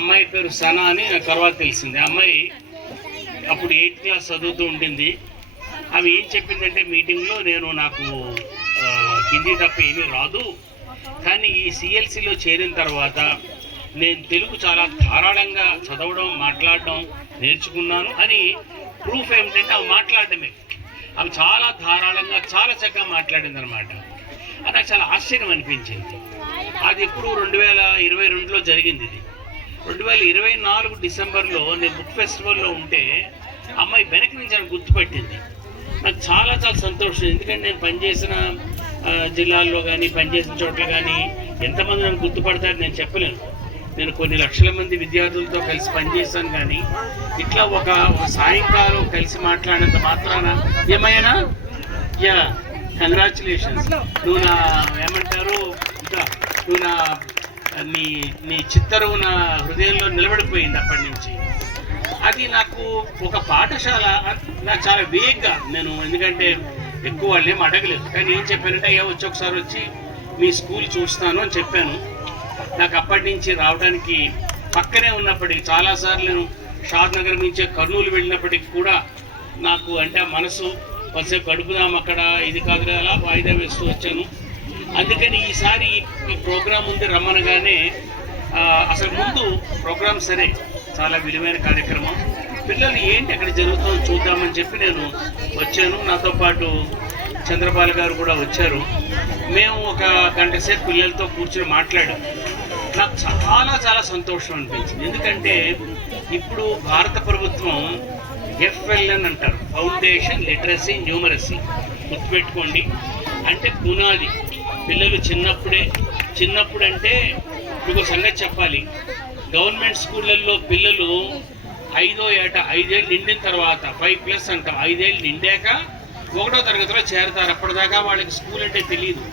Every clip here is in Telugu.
అమ్మాయి పేరు సనా అని నాకు తర్వాత తెలిసింది. అమ్మాయి అప్పుడు 8th క్లాస్ చదువుతూ ఉండింది. ఆమె ఏం చెప్పిందంటే మీటింగ్లో, నాకు హిందీ తప్ప ఏమీ రాదు, కానీ ఈ సిఎల్సిలో చేరిన తర్వాత నేను తెలుగు చాలా ధారాళంగా చదవడం మాట్లాడడం నేర్చుకున్నాను అని. ప్రూఫ్ ఏమిటంటే ఆమె మాట్లాడడమే. ఆమె చాలా ధారాళంగా చాలా చక్కగా మాట్లాడింది అనమాట. అది నాకు చాలా ఆశ్చర్యం అనిపించింది. అది ఎప్పుడు 2022లో జరిగింది. ఇది 2024 డిసెంబర్లో నేను బుక్ ఫెస్టివల్లో ఉంటే అమ్మాయి వెనక్కి నుంచి నన్ను గుర్తుపట్టింది. నాకు చాలా చాలా సంతోషం. ఎందుకంటే నేను పనిచేసిన జిల్లాల్లో కానీ పనిచేసిన చోట్ల కానీ ఎంతమంది నన్ను గుర్తుపడతారో నేను చెప్పలేను. నేను కొన్ని లక్షల మంది విద్యార్థులతో కలిసి పనిచేశాను, కానీ ఇట్లా ఒక సాయంకాలం కలిసి మాట్లాడినంత మాత్రాన ఏమైనా కంగ్రాచులేషన్స్, నువ్వు నా ఏమంటారు ఇంకా నువ్వు నీ చిత్తరువు నా హృదయంలో నిలబడిపోయింది అప్పటి నుంచి. అది నాకు ఒక పాఠశాల. నాకు చాలా వేగ్గా నేను, ఎందుకంటే ఎక్కువ వాళ్ళు ఏం అడగలేదు, కానీ ఏం చెప్పానంటే వచ్చి ఒకసారి వచ్చి మీ స్కూల్ చూస్తాను అని చెప్పాను. నాకు అప్పటి నుంచి రావడానికి పక్కనే ఉన్నప్పటికీ చాలాసార్లు నేను షాద్ నగర్ నుంచి కర్నూలు వెళ్ళినప్పటికీ కూడా నాకు అంటే మనసు కొంచెంసేపు గడుపుదాం అక్కడ, ఇది కాదు కదా వాయిదా వేస్తూ వచ్చాను. అందుకని ఈసారి ఈ ప్రోగ్రాం ఉంది రమ్మనగానే, అసలు ముందు ప్రోగ్రాం సరే చాలా విలువైన కార్యక్రమం, పిల్లలు ఏంటి అక్కడ జరుగుతుందో చూద్దామని చెప్పి నేను వచ్చాను. నాతో పాటు చంద్రపాల్ గారు కూడా వచ్చారు. మేము ఒక గంట సేపు పిల్లలతో కూర్చొని మాట్లాడాం. నాకు చాలా చాలా సంతోషం అనిపించింది. ఎందుకంటే ఇప్పుడు భారత ప్రభుత్వం FLN అంటారు, ఫౌండేషన్ లిటరసీ న్యూమరసీ. గుర్తుపెట్టుకోండి, అంటే పునాది. పిల్లలు చిన్నప్పుడు అంటే మీకు సంగతి చెప్పాలి. గవర్నమెంట్ స్కూళ్ళల్లో పిల్లలు 5వ ఏట 5 ఏళ్ళు నిండిన తర్వాత 5+ అంటాం, 5 ఏళ్ళు నిండాక 1వ తరగతిలో చేరతారు. అప్పటిదాకా వాళ్ళకి స్కూల్ అంటే తెలియదు,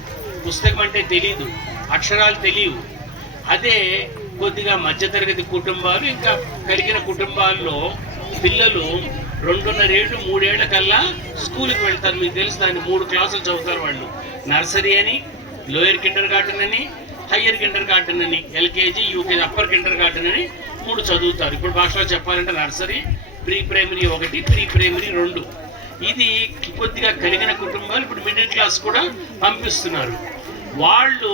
పుస్తకం అంటే తెలియదు, అక్షరాలు తెలియవు. అదే కొద్దిగా మధ్యతరగతి కుటుంబాలు ఇంకా కలిగిన కుటుంబాల్లో పిల్లలు 2.5 ఏళ్ళు 3 ఏళ్ల కల్లా స్కూల్కి వెళ్తారు. మీకు తెలుసు, దాన్ని 3 క్లాసులు చదువుతారు వాళ్ళు. నర్సరీ అని, లోయర్ కిండర్ గార్టెన్ అని, హయ్యర్ కిండర్ గార్టెన్ అని, LKG UKG అప్పర్ కిండర్ గార్టెన్ అని 3 చదువుతారు. ఇప్పుడు భాషలో చెప్పాలంటే nursery, pre primary 1, pre primary 2. ఇది కొద్దిగా కలిగిన కుటుంబాలు ఇప్పుడు మిడిల్ క్లాస్ కూడా పంపిస్తున్నారు. వాళ్ళు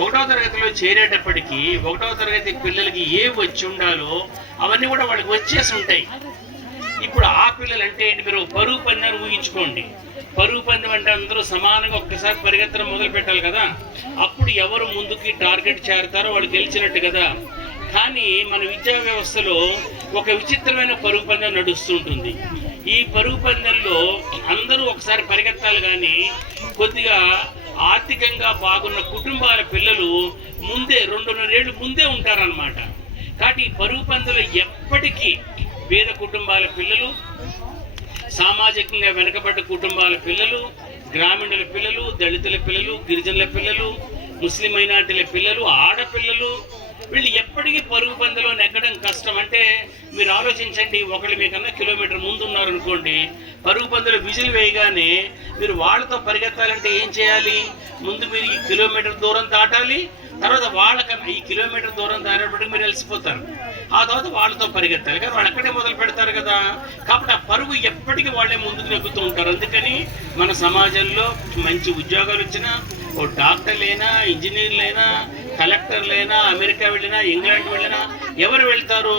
1వ తరగతిలో చేరేటప్పటికీ 1వ తరగతి పిల్లలకి వచ్చి ఉండాలో అవన్నీ కూడా వాళ్ళకి వచ్చేసి ఉంటాయి. ఇప్పుడు ఆ పిల్లలు అంటే ఏంటి, మీరు పరుగు పందాన్ని ఊహించుకోండి. పరుగు పందెం అంటే అందరూ సమానంగా ఒక్కసారి పరిగెత్తడం మొదలు పెట్టాలి కదా. అప్పుడు ఎవరు ముందుకి టార్గెట్ చేరతారో వాళ్ళు గెలిచినట్టు కదా. కానీ మన విద్యా వ్యవస్థలో ఒక విచిత్రమైన పరుగు పందెం నడుస్తుంటుంది. ఈ పరుగు పందెంలో అందరూ ఒకసారి పరిగెత్తాలి, కానీ కొద్దిగా ఆర్థికంగా బాగున్న కుటుంబాల పిల్లలు ముందే 2.5 ఏళ్ళు ముందే ఉంటారన్నమాట. కాబట్టి ఈ పరుగు పందెంలో ఎప్పటికీ పేద కుటుంబాల పిల్లలు, సామాజికంగా వెనుకబడ్డ కుటుంబాల పిల్లలు, గ్రామీణుల పిల్లలు, దళితుల పిల్లలు, గిరిజనుల పిల్లలు, ముస్లిం మైనార్టీల పిల్లలు, ఆడపిల్లలు, వీళ్ళు ఎప్పటికీ పరుగు పందెంలో నెగ్గడం కష్టం. అంటే మీరు ఆలోచించండి, ఒకళ్ళు మీకన్నా కిలోమీటర్ ముందు ఉన్నారనుకోండి, పరుగు పందెంలో విజిల్ వేయగానే మీరు వాళ్ళతో పరిగెత్తాలంటే ఏం చేయాలి? ముందు మీరు ఈ కిలోమీటర్ దూరం దాటాలి, తర్వాత వాళ్ళకన్నా ఈ కిలోమీటర్ దూరం దాటేటప్పటికి మీరు వెళ్ళిపోతారు. ఆ తర్వాత వాళ్ళతో పరిగెత్తాలి, కానీ వాళ్ళు అక్కడే మొదలు పెడతారు కదా. కాబట్టి ఆ పరుగు ఎప్పటికీ వాళ్ళే ముందుకు నెక్కుతూ ఉంటారు. అందుకని మన సమాజంలో మంచి ఉద్యోగాలు వచ్చినా, ఓ డాక్టర్లైనా, ఇంజనీర్లైనా, కలెక్టర్లైనా, అమెరికా వెళ్ళినా, ఇంగ్లాండ్ వెళ్ళినా ఎవరు వెళ్తారు?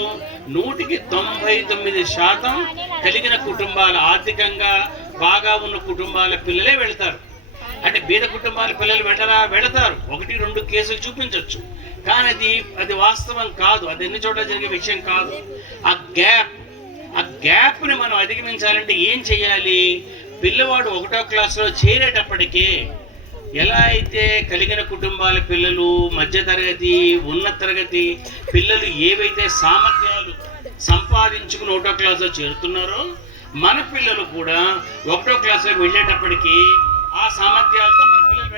99% కలిగిన కుటుంబాల, ఆర్థికంగా బాగా ఉన్న కుటుంబాల పిల్లలే వెళ్తారు. అంటే బీద కుటుంబాల పిల్లలు వెళతారు. 1-2 కేసులు చూపించవచ్చు, కానీ అది వాస్తవం కాదు. అది ఎన్ని చోట్ల జరిగే విషయం కాదు. ఆ గ్యాప్ని మనం అధిగమించాలంటే ఏం చేయాలి? పిల్లవాడు 1వ క్లాసులో చేరేటప్పటికే ఎలా అయితే కలిగిన కుటుంబాల పిల్లలు, మధ్యతరగతి, ఉన్నత తరగతి పిల్లలు ఏవైతే సామర్థ్యాలు సంపాదించుకుని 1వ క్లాసులో చేరుతున్నారో, మన పిల్లలు కూడా 1వ క్లాసులోకి వెళ్ళేటప్పటికీ ఆ సామర్థ్యాలతో మన పిల్లలు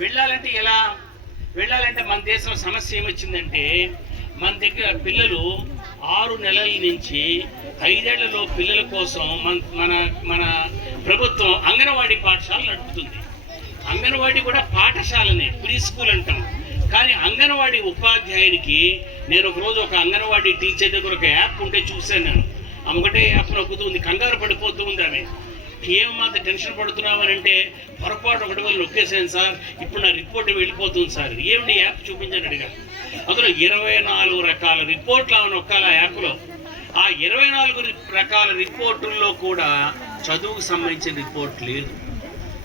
వెళ్ళాలంటే ఎలా వెళ్ళాలంటే మన దేశంలో సమస్య ఏమొచ్చిందంటే, మన దగ్గర పిల్లలు 6 నెలల నుంచి 5 ఏళ్లలో పిల్లల కోసం మన ప్రభుత్వం అంగన్వాడీ పాఠశాల నడుపుతుంది. అంగన్వాడీ కూడా పాఠశాలనే, ప్రీ స్కూల్ అంటాం. కానీ అంగన్వాడీ ఉపాధ్యాయునికి నేను ఒకరోజు ఒక అంగన్వాడీ టీచర్ దగ్గర ఒక యాప్ ఉంటే చూశాను. నేను ఆమె ఒకటే యాప్ నొక్కుతుంది, కంగారు పడిపోతూ ఉంది ఆమె. ఏం మాత్రం టెన్షన్ పడుతున్నావు అని అంటే, పొరపాటు ఒకటి వల్ల నొక్కేసాను సార్, ఇప్పుడు నా రిపోర్ట్ వెళ్ళిపోతుంది సార్. ఏమిటి యాప్ చూపించని అడిగాను. అందులో 24 రకాల రిపోర్ట్లు ఆమె నొక్కాలి ఆ యాప్లో. ఆ 24 రకాల రిపోర్టుల్లో కూడా చదువుకు సంబంధించిన రిపోర్ట్ లేదు.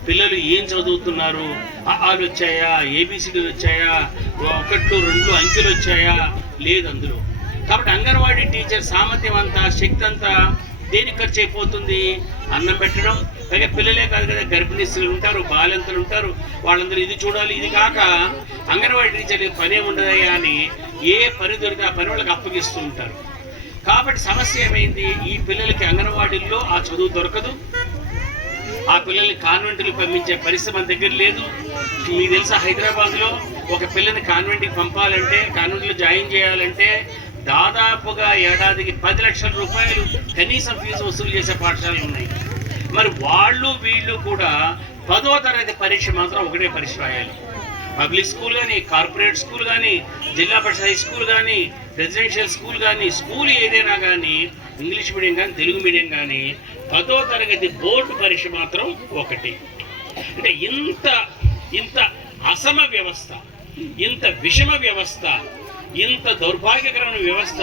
పిల్లలు ఏం చదువుతున్నారు, ఆలు వచ్చాయా, ఏబిసిడీలు వచ్చాయా, 1, 2 అంకెలు వచ్చాయా, లేదు అందులో. కాబట్టి అంగన్వాడీ టీచర్ సామర్థ్యం అంతా, శక్తి అంతా దేనికి ఖర్చు అయిపోతుంది? అన్నం పెట్టడం. పైగా పిల్లలే కాదు కదా, గర్భిణీ స్త్రీలు ఉంటారు, బాలింతలు ఉంటారు, వాళ్ళందరూ ఇది చూడాలి. ఇది కాక అంగన్వాడీ టీచర్ పనే ఉండదయ్యా అని ఏ పని దొరికితే ఆ పని వాళ్ళకి అప్పగిస్తూ ఉంటారు. కాబట్టి సమస్య ఏమైంది? ఈ పిల్లలకి అంగన్వాడీల్లో ఆ చదువు దొరకదు. ఆ పిల్లల్ని కాన్వెంట్కి పంపించే పరిస్థితి మన దగ్గర లేదు. మీకు తెలుసా, హైదరాబాద్లో ఒక పిల్లని కాన్వెంట్కి పంపాలంటే, కాన్వెంట్లో జాయిన్ చేయాలంటే దాదాపుగా ఏడాదికి 10 లక్షల రూపాయలు కనీసం ఫీజు వసూలు చేసే పాఠశాలలు ఉన్నాయి. మరి వాళ్ళు వీళ్ళు కూడా 10వ తరగతి పరీక్ష మాత్రం ఒకటే పరీక్ష రాయాలి. పబ్లిక్ స్కూల్ కానీ, కార్పొరేట్ స్కూల్ కానీ, జిల్లా పరిషత్ హై స్కూల్ కానీ, రెసిడెన్షియల్ స్కూల్ కానీ, స్కూల్ ఏదైనా కానీ, ఇంగ్లీష్ మీడియం కానీ, తెలుగు మీడియం కానీ, 10వ తరగతి బోర్డు పరీక్ష మాత్రం ఒకటి. అంటే ఇంత అసమ వ్యవస్థ, ఇంత విషమ వ్యవస్థ, ఇంత దౌర్భాగ్యకరమైన వ్యవస్థ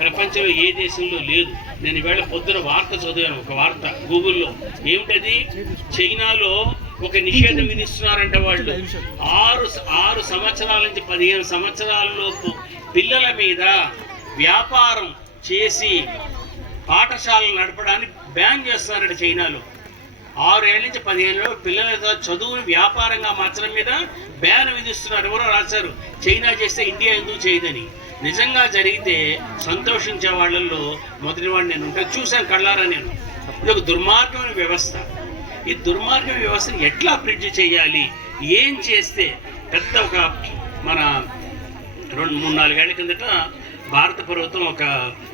ప్రపంచంలో ఏ దేశంలో లేదు. నేను ఈవేళ పొద్దున వార్త చదివాను, ఒక వార్త గూగుల్లో. ఏమిటది? చైనాలో ఒక నిషేధం విధిస్తున్నారంట వాళ్ళు. 6 సంవత్సరాల నుంచి 15 సంవత్సరాల లోపు పిల్లల మీద వ్యాపారం చేసి పాఠశాలలు నడపడానికి బ్యాన్ చేస్తున్నారంట చైనాలో. 6 ఏళ్ళ నుంచి 15 ఏళ్ళ పిల్లలతో చదువుని వ్యాపారంగా మార్చడం మీద బ్యాన్ విధిస్తున్నారు. ఎవరో రాశారు, చైనా చేస్తే ఇండియా ఎందుకు చేయదని. నిజంగా జరిగితే సంతోషించే వాళ్ళల్లో మొదటి వాడిని నేను ఉంటాను. చూశాను కళ్ళారా నేను. ఇది ఒక దుర్మార్గమైన వ్యవస్థ. ఈ దుర్మార్గమైన వ్యవస్థను ఎట్లా బ్రిడ్జ్ చేయాలి, ఏం చేస్తే పెద్ద ఒక మన 2-3-4 ఏళ్ల కిందట భారత ప్రభుత్వం ఒక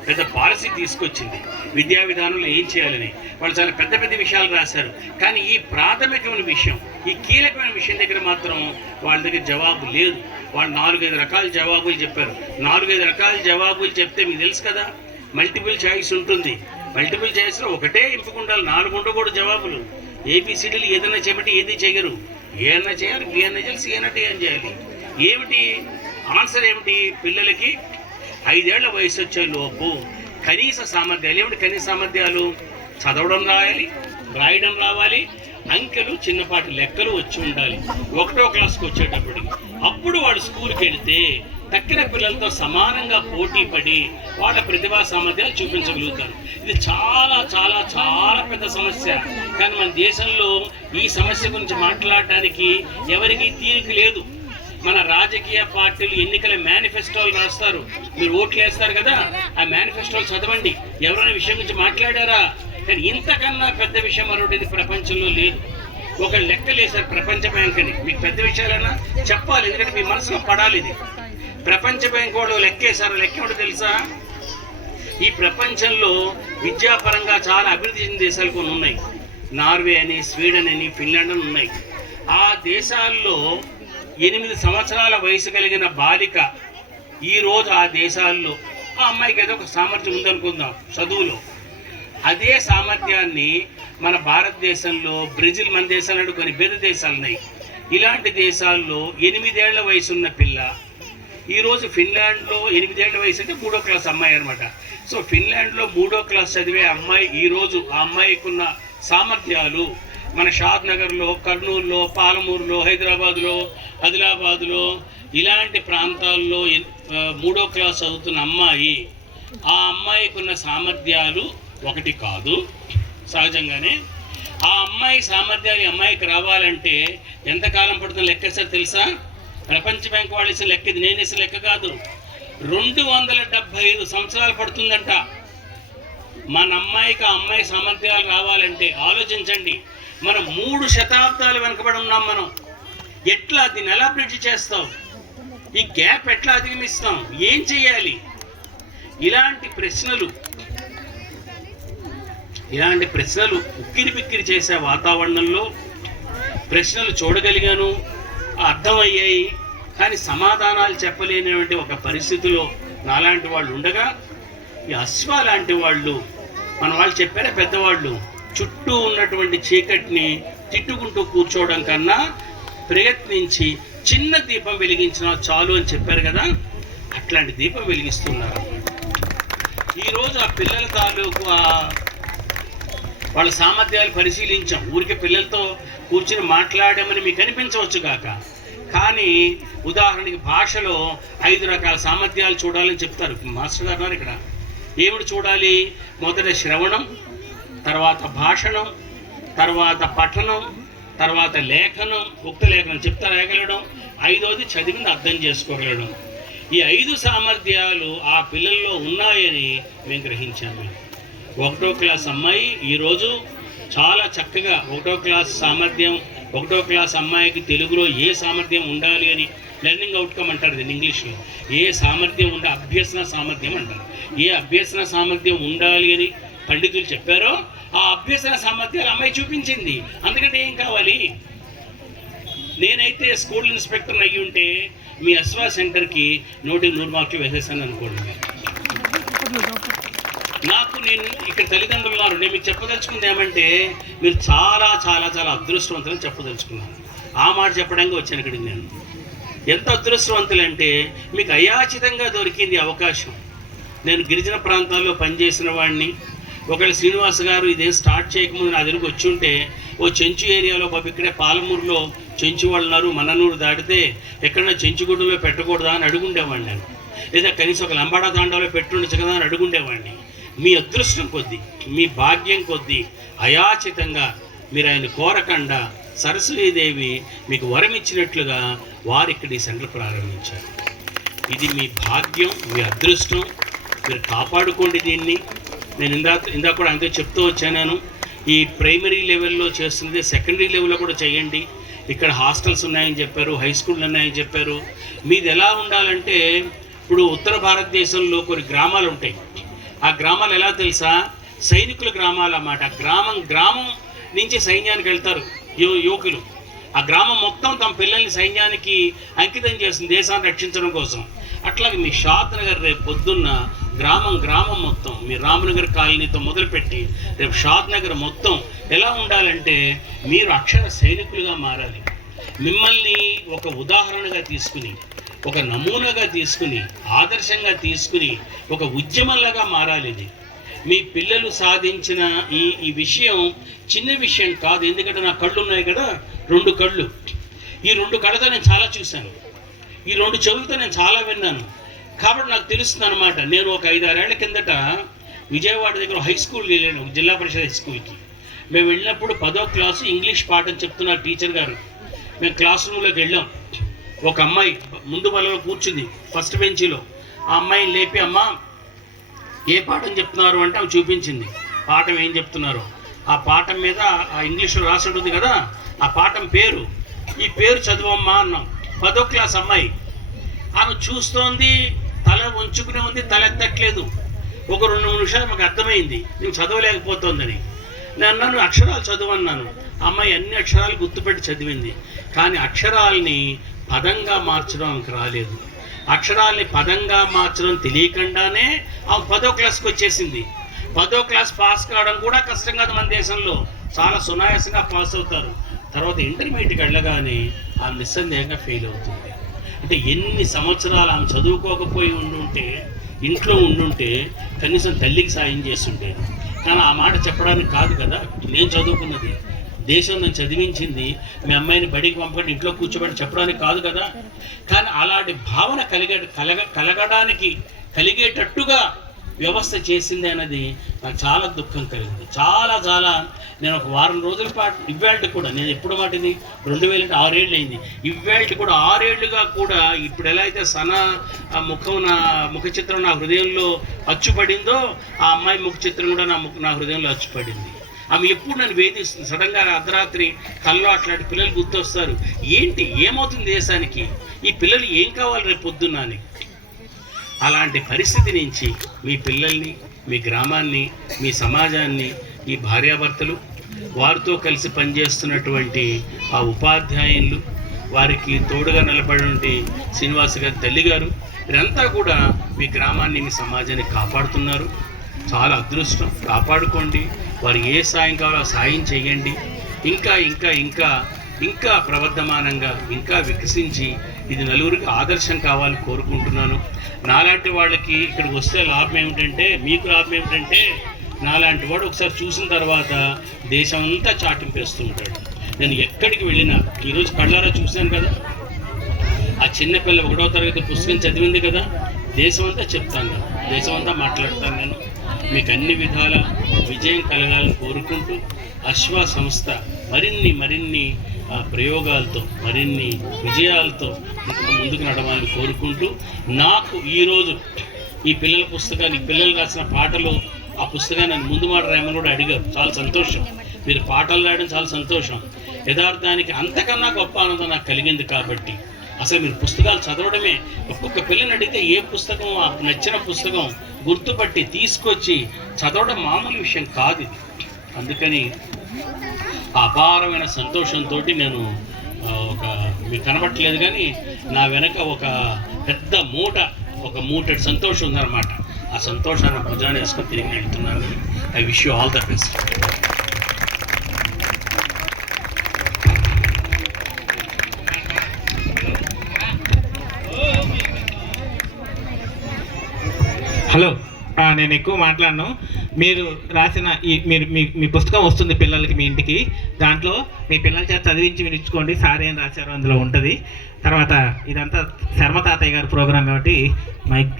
పెద్ద పాలసీ తీసుకొచ్చింది విద్యా విధానంలో ఏం చేయాలని. వాళ్ళు చాలా పెద్ద పెద్ద విషయాలు రాశారు. కానీ ఈ ప్రాథమికమైన విషయం, ఈ కీలకమైన విషయం దగ్గర మాత్రం వాళ్ళ దగ్గర జవాబు లేదు. వాళ్ళు 4-5 రకాల జవాబులు చెప్పారు. 4-5 రకాల జవాబులు చెప్తే మీకు తెలుసు కదా, మల్టిపుల్ చాయిస్ ఉంటుంది. మల్టిపుల్ చాయిస్లో ఒకటే ఎంపుకుంటారు, 4 ఉండకూడదు జవాబులు. ఏబిసిడీలు ఏదైనా చేయమంటే ఏది చేయరు, ఏదైనా చేయాలి, బి అన్నా చేయాలి, సి అన్నట్టు ఏం చేయాలి. ఏమిటి ఆన్సర్? ఏమిటి? పిల్లలకి 5 ఏళ్ల వయసు వచ్చే లోపు కనీస సామర్థ్యాలు. ఏమిటి కనీస సామర్థ్యాలు? చదవడం రాయడం రావాలి, అంకెలు, చిన్నపాటి లెక్కలు వచ్చి ఉండాలి 1వ క్లాస్కి వచ్చేటప్పటికి. అప్పుడు వాడు స్కూల్కి వెళితే తక్కిన పిల్లలతో సమానంగా పోటీ పడి వాళ్ళ ప్రతిభా సామర్థ్యాలు చూపించగలుగుతారు. ఇది చాలా చాలా చాలా పెద్ద సమస్య. కానీ మన దేశంలో ఈ సమస్య గురించి మాట్లాడటానికి ఎవరికి తీరిక లేదు. మన రాజకీయ పార్టీలు ఎన్నికల మేనిఫెస్టోలు రాస్తారు, మీరు ఓట్లు వేస్తారు కదా, ఆ మేనిఫెస్టోలు చదవండి. ఎవరైనా విషయం గురించి మాట్లాడారా? కానీ ఇంతకన్నా పెద్ద విషయం మరొకటి ప్రపంచంలో లేదు. ఒక లెక్కలేసారు ప్రపంచ బ్యాంక్ అని. మీకు పెద్ద విషయాలన్నా చెప్పాలి, ఎందుకంటే మీ మనసులో పడాలి. ఇది ప్రపంచ బ్యాంక్ వాళ్ళు లెక్కేశారు. లెక్క ఏమిటో తెలుసా? ఈ ప్రపంచంలో విద్యాపరంగా చాలా అభివృద్ధి చెందిన దేశాలు కొన్ని ఉన్నాయి. నార్వే అని, స్వీడన్ అని, ఫిన్లాండ్ అని ఉన్నాయి. ఆ దేశాల్లో 8 సంవత్సరాల వయసు కలిగిన బాలిక ఈరోజు ఆ దేశాల్లో, ఆ అమ్మాయికి ఏదో ఒక సామర్థ్యం ఉందనుకుందాం చదువులో, అదే సామర్థ్యాన్ని మన భారతదేశంలో, బ్రెజిల్, మన దేశాలు కొన్ని పేద దేశాలు ఉన్నాయి. ఇలాంటి దేశాల్లో 8 ఏళ్ల వయసు ఉన్న పిల్ల ఈరోజు ఫిన్లాండ్లో 8 ఏళ్ల వయసు అంటే 3వ క్లాస్ అమ్మాయి అనమాట. సో ఫిన్లాండ్లో 3వ క్లాస్ చదివే అమ్మాయి ఈరోజు ఆ అమ్మాయికి ఉన్న సామర్థ్యాలు మన షాద్ నగర్లో, కర్నూలులో, పాలమూరులో, హైదరాబాద్లో, ఆదిలాబాద్లో ఇలాంటి ప్రాంతాల్లో 3వ క్లాస్ చదువుతున్న అమ్మాయి, ఆ అమ్మాయికి ఉన్న సామర్థ్యాలు ఒకటి కాదు. సహజంగానే ఆ అమ్మాయి సామర్థ్యాలు అమ్మాయికి రావాలంటే ఎంతకాలం పడుతుందో లెక్కేసారి తెలుసా? ప్రపంచ బ్యాంక్ వాళ్ళు ఇచ్చిన లెక్క, ఇది నేను ఇచ్చిన లెక్క కాదు. 275 సంవత్సరాలు పడుతుందంట మన అమ్మాయికి ఆ అమ్మాయి సామర్థ్యాలు రావాలంటే. ఆలోచించండి, మనం 3 శతాబ్దాలు వెనకబడి ఉన్నాం. మనం ఎట్లా దీన్ని ఎలా బ్రిడ్జ్ చేస్తాం? ఈ గ్యాప్ ఎట్లా అధిగమిస్తాం? ఏం చేయాలి? ఇలాంటి ప్రశ్నలు ఉక్కిరి బిక్కిరి చేసే వాతావరణంలో ప్రశ్నలు చూడగలిగాను, అర్థమయ్యాయి. కానీ సమాధానాలు చెప్పలేనటువంటి ఒక పరిస్థితిలో నాలాంటి వాళ్ళు ఉండగా, ఈ అశ్వ లాంటి వాళ్ళు, మన వాళ్ళు చెప్పారే పెద్దవాళ్ళు, చుట్టూ ఉన్నటువంటి చీకటిని తిట్టుకుంటూ కూర్చోవడం కన్నా ప్రయత్నించి చిన్న దీపం వెలిగించినా చాలు అని చెప్పారు కదా, అట్లాంటి దీపం వెలిగిస్తున్నారు. ఈరోజు ఆ పిల్లల తాలూకు వాళ్ళ సామర్థ్యాలు పరిశీలించాం. ఊరికి పిల్లలతో కూర్చుని మాట్లాడామని మీకు అనిపించవచ్చు కాక, కానీ ఉదాహరణకి భాషలో 5 రకాల సామర్థ్యాలు చూడాలని చెప్తారు మాస్టర్ గారు అన్నారు. ఇక్కడ ఏమిటి చూడాలి? మొదట శ్రవణం, తర్వాత భాషణం, తర్వాత పఠనం, తర్వాత లేఖనం, ఉక్త లేఖనం చెప్తా రాయగలడం, 5వది చదివింది అర్థం చేసుకోగలడం. ఈ 5 సామర్థ్యాలు ఆ పిల్లల్లో ఉన్నాయని మేము గ్రహించాము. 1వ క్లాస్ అమ్మాయి ఈరోజు చాలా చక్కగా 1వ క్లాస్ సామర్థ్యం, 1వ క్లాస్ అమ్మాయికి తెలుగులో ఏ సామర్థ్యం ఉండాలి అని లెర్నింగ్ అవుట్కమ్ అంటారు దీన్ని ఇంగ్లీష్లో. ఏ సామర్థ్యం అభ్యసన సామర్థ్యం అంటారు. ఏ అభ్యసన సామర్థ్యం ఉండాలి అని పండితులు చెప్పారో ఆ అభ్యసన సామర్థ్యాలు అమ్మాయి చూపించింది. అందుకంటే ఏం కావాలి? నేనైతే స్కూల్ ఇన్స్పెక్టర్ అయ్యి ఉంటే మీ అశ్వా సెంటర్కి 100 మార్కులు వేసేసాను అనుకోండి. నేను ఇక్కడ తల్లిదండ్రులు ఉన్నారు, నేను మీకు చెప్పదలుచుకుంది ఏమంటే మీరు చాలా చాలా చాలా అదృష్టవంతులని చెప్పదలుచుకున్నాను. ఆ మాట చెప్పడానికి వచ్చాను ఇక్కడికి. నేను ఎంత అదృష్టవంతులంటే మీకు అయాచితంగా దొరికింది అవకాశం. నేను గిరిజన ప్రాంతాల్లో పనిచేసిన వాడిని. ఒకవేళ శ్రీనివాస్ గారు ఇదేం స్టార్ట్ చేయకముందు నా దగ్గరికి వచ్చి ఉంటే, ఓ చెంచు ఏరియాలో బాబు ఇక్కడే పాలమూరులో చెంచు వాళ్ళు ఉన్నారు, మననూరు దాటితే ఎక్కడన్నా చెంచుగుడ్డులో పెట్టకూడదా అని అడుగుండేవాడిని నేను. లేదా కనీసం ఒక లంబాడా తాండాలో పెట్టుండొచ్చు కదా అని అడుగుండేవాడిని. మీ అదృష్టం కొద్దీ, మీ భాగ్యం కొద్దీ అయాచితంగా మీరు ఆయన కోరకుండా సరస్వతీదేవి మీకు వరం ఇచ్చినట్లుగా వారు ఇక్కడ ఈ సెంటర్ ప్రారంభించారు. ఇది మీ భాగ్యం, మీ అదృష్టం. మీరు కాపాడుకోండి దీన్ని. నేను ఇందాక కూడా అంతే చెప్తూ వచ్చాను. ఈ ప్రైమరీ లెవెల్లో చేస్తున్నది సెకండరీ లెవెల్లో కూడా చేయండి. ఇక్కడ హాస్టల్స్ ఉన్నాయని చెప్పారు, హై స్కూళ్ళు ఉన్నాయని చెప్పారు. మీది ఎలా ఉండాలంటే, ఇప్పుడు ఉత్తర భారతదేశంలో కొన్ని గ్రామాలు ఉంటాయి. ఆ గ్రామాలు ఎలా తెలుసా? సైనికుల గ్రామాలు అన్నమాట. గ్రామం నుంచి సైన్యానికి వెళ్తారు యువకులు. ఆ గ్రామం మొత్తం తమ పిల్లల్ని సైన్యానికి అంకితం చేస్తుంది, దేశాన్ని రక్షించడం కోసం. అట్లాగే మీ షాద్ నగర్ రేపు పొద్దున్న గ్రామం మొత్తం మీ రామనగర్ కాలనీతో మొదలుపెట్టి రేపు షాద్ నగర్ మొత్తం ఎలా ఉండాలంటే మీరు అక్షర సైనికులుగా మారాలి. మిమ్మల్ని ఒక ఉదాహరణగా తీసుకుని, ఒక నమూనాగా తీసుకుని, ఆదర్శంగా తీసుకుని ఒక ఉద్యమంలాగా మారాలి. ఇది మీ పిల్లలు సాధించిన ఈ విషయం చిన్న విషయం కాదు. ఎందుకంటే నా కళ్ళు ఉన్నాయి కదా, 2 కళ్ళు. ఈ 2 కళ్ళతో నేను చాలా చూశాను, ఈ 2 చెవులతో నేను చాలా విన్నాను. కాబట్టి నాకు తెలుస్తుంది అనమాట. నేను ఒక 5-6 ఏళ్ల కిందట విజయవాడ దగ్గర హై స్కూల్ వెళ్ళాను, జిల్లా పరిషత్ హై స్కూల్కి. మేము వెళ్ళినప్పుడు 10వ క్లాసు ఇంగ్లీష్ పాఠం చెప్తున్నారు టీచర్ గారు. మేము క్లాస్ రూమ్లోకి వెళ్ళాం. ఒక అమ్మాయి ముందు వాళ్ళలో కూర్చుంది ఫస్ట్ బెంచీలో. ఆ అమ్మాయిని లేపి, అమ్మ ఏ పాఠం చెప్తున్నారు అంటే ఆమె చూపించింది పాఠం ఏం చెప్తున్నారో. ఆ పాఠం మీద ఆ ఇంగ్లీష్లో రాసి ఉంటుంది కదా, ఆ పాఠం పేరు, ఈ పేరు చదువమ్మా అన్నాం. 10వ క్లాస్ అమ్మాయి. ఆమె చూస్తోంది, తల ఉంచుకునే ఉంది, తల ఎత్తట్లేదు. ఒక 2 నిమిషాలు మాకు అర్థమైంది నేను చదవలేకపోతుందని. నేను అన్నాను, అక్షరాలు చదువన్నాను. అమ్మాయి అన్ని అక్షరాలు గుర్తుపెట్టి చదివింది. కానీ అక్షరాల్ని పదంగా మార్చడం ఆమెకు రాలేదు. అక్షరాల్ని పదంగా మార్చడం తెలియకుండానే ఆమె 10వ క్లాస్కి వచ్చేసింది. 10వ క్లాస్ పాస్ కావడం కూడా కష్టం కాదు మన దేశంలో, చాలా సునాయాసంగా పాస్ అవుతారు. తర్వాత ఇంటర్మీడియట్కి వెళ్ళగానే ఆమె నిస్సందేహంగా ఫెయిల్ అవుతుంది. అంటే ఎన్ని సంవత్సరాలు ఆమె చదువుకోకపోయి ఉండుంటే, ఇంట్లో ఉండుంటే కనీసం తల్లికి సాయం చేస్తుండేది. కానీ ఆ మాట చెప్పడానికి కాదు కదా నేను చదువుకున్నది. దేశం నన్ను చదివించింది, మీ అమ్మాయిని బడికి పంపండి, ఇంట్లో కూర్చోబెట్టి చెప్పడానికి కాదు కదా. కానీ అలాంటి భావన కలగడానికి కలిగేటట్టుగా వ్యవస్థ చేసింది అన్నది నాకు చాలా దుఃఖం కలిగింది. చాలా నేను ఒక వారం రోజుల పాటు ఇవాళ కూడా, నేను ఎప్పుడు మాటిది 2006 ఏళ్ళు అయింది, ఇవాళ కూడా 6 ఏళ్ళుగా కూడా ఇప్పుడు ఎలా అయితే సనా ముఖ చిత్రం నా హృదయంలో అచ్చుపడిందో, ఆ అమ్మాయి ముఖ చిత్రం కూడా నా హృదయంలో అచ్చుపడింది. ఆమె ఎప్పుడు నన్ను వేధిస్తుంది. సడన్గా అర్ధరాత్రి కల్లో అట్లాంటి పిల్లలు గుర్తొస్తారు. ఏంటి ఏమవుతుంది దేశానికి, ఈ పిల్లలు ఏం కావాలి రేపు పొద్దున్న అని. అలాంటి పరిస్థితి నుంచి మీ పిల్లల్ని, మీ గ్రామాన్ని, మీ సమాజాన్ని, ఈ భార్యాభర్తలు, వారితో కలిసి పనిచేస్తున్నటువంటి ఆ ఉపాధ్యాయులు, వారికి తోడుగా నిలబడి శ్రీనివాస్ గారి తల్లి గారు, వీరంతా కూడా మీ గ్రామాన్ని, మీ సమాజాన్ని కాపాడుతున్నారు. చాలా అదృష్టం. కాపాడుకోండి. వారు ఏ సాయం కావాలో సాయం చేయండి. ఇంకా ఇంకా ఇంకా ఇంకా ప్రవర్ధమానంగా ఇంకా వికసించి ఇది నలుగురికి ఆదర్శం కావాలని కోరుకుంటున్నాను. నాలాంటి వాళ్ళకి ఇక్కడికి వస్తే లాభం ఏమిటంటే, మీకు లాభం ఏమిటంటే, నాలాంటి వాడు ఒకసారి చూసిన తర్వాత దేశం అంతా చాటింపేస్తూ ఉంటాడు. నేను ఎక్కడికి వెళ్ళినా, ఈరోజు కళ్ళారా చూశాను కదా, ఆ చిన్నపిల్ల 1వ తరగతి పుస్తకం చదివింది కదా, దేశం అంతా చెప్తాను, దేశం అంతా మాట్లాడతాను. నేను మీకు అన్ని విధాల విజయం కలగాలని కోరుకుంటూ అశ్వ సంస్థ మరిన్ని ప్రయోగాలతో, మరిన్ని విజయాలతో ఇంకా ముందుకు నడవాలని కోరుకుంటూ, నాకు ఈరోజు ఈ పిల్లల పుస్తకాన్ని, పిల్లలు రాసిన పాటలు, ఆ పుస్తకాన్ని నన్ను ముందు మాట రాయమని కూడా అడిగారు. చాలా సంతోషం. మీరు పాటలు రాయడం చాలా సంతోషం. యథార్థానికి అంతకన్నా గొప్ప ఆనందం నాకు కలిగింది. కాబట్టి అసలు మీరు పుస్తకాలు చదవడమే, ఒక్కొక్క పిల్లని అడిగితే ఏ పుస్తకం, నచ్చిన పుస్తకం గుర్తుపట్టి తీసుకొచ్చి చదవడం మామూలు విషయం కాదు ఇది. అందుకని అపారమైన సంతోషంతో నేను మీకు కనబట్టలేదు కానీ నా వెనక ఒక పెద్ద మూటెడ్ సంతోషం ఉందన్నమాట. ఆ సంతోషాన్ని భుజాన్ని వేసుకొని తిరిగి వెళ్తున్నాను. I wish you all the best. Hello, నేను ఎక్కువ మాట్లాడను. మీరు రాసిన మీ పుస్తకం వస్తుంది పిల్లలకి మీ ఇంటికి. దాంట్లో మీ పిల్లల చేత చదివించి వినిచ్చుకోండి. సార్ ఏం రాశారో అందులో ఉంటుంది. తర్వాత ఇదంతా శర్మ తాతయ్య గారి ప్రోగ్రాం కాబట్టి మైక్